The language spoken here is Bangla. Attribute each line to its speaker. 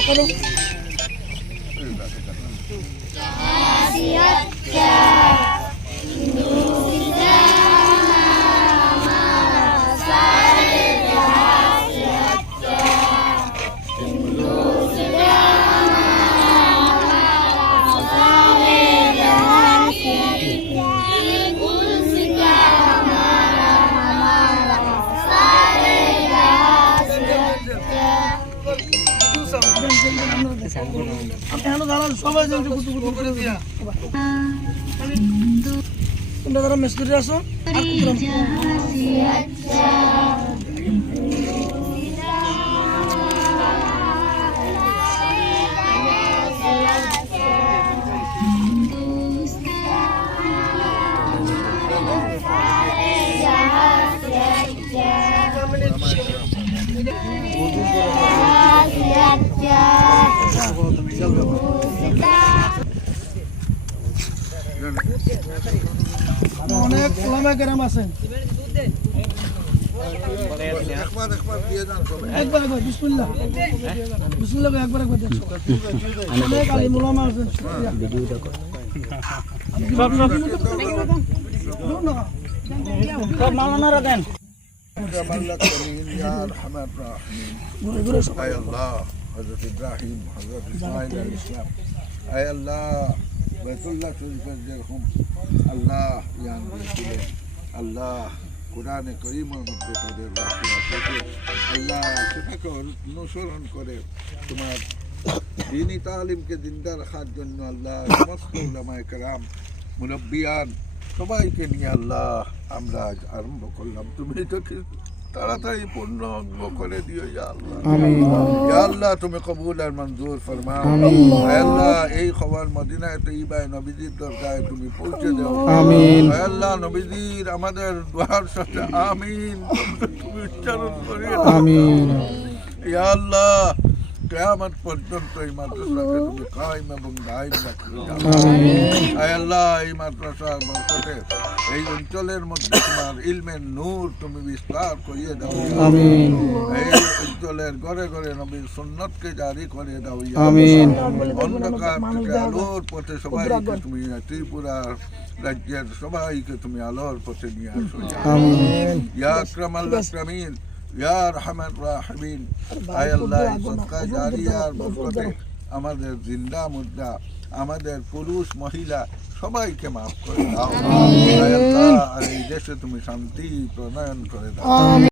Speaker 1: করো সবাই দিয়া। তোমরা তারা মিস্ত্রি আসো আছেন ভিডিওটা কর সব মালানারা দেন। ঘুরে সব
Speaker 2: আয় আল্লাহ ইয়ান আল্লাহ কোরআনে করিমের মধ্যে তাদের আল্লাহ সেটাকে অনুসরণ করে তোমার দিনী তালিমকে জিন্দা রাখার জন্য আল্লাহ সমস্ত উলামায়ে মুরব্বিয়ান সবাইকে নিয়ে আল্লাহ আমরা আজ আরম্ভ করলাম। তুমি এটাকে তাড়াতাড়ি পূর্ণ অঙ্গ করে দিও ইয়া আল্লাহ। ইয়া আল্লাহ তুমি কবুল আর মঞ্জুর ফরমাও। আল্লাহ এই খবর মদিনায় তৈবায় নবীজির দরগায় তুমি পৌঁছে দাও আমিন। আল্লাহ নবীজির আমাদের দোয়ার সাথে আমিন। তুমি উচ্চারণ করিয়ে আমিন। ইয়া আল্লাহ কিয়ামত পর্যন্ত এই মাদ্রাসাকে তুমি কায়েম এবং দায়ম আয় আল্লাহ এই মাদ্রাসার বরকতে এই অঞ্চলের মধ্যে তোমার ইলমের নূর তুমি বিস্তার করিয়ে দাও। আমিন। এই অঞ্চলের ঘরে ঘরে নবীর সুন্নতকে জারি করে দাও। আমিন। অন্ধকার থেকে আলোর পথে সবাইকে তুমি ত্রিপুরা রাজ্যের সবাইকে তুমি আলোর পথে নিয়ে আসো। আমিন। ইয়া আকরামাল আকরামিন। ইয়া রহমান রাহিমিন আয় আল্লাহ সদকা জারিয়ার বরকতে আমাদের জিন্দা মুদ্রা আমাদের পুরুষ মহিলা সবাইকে মাফ করে দাও। আয় আল্লাহ এই দেশে তুমি শান্তি প্রণয়ন করে দাও।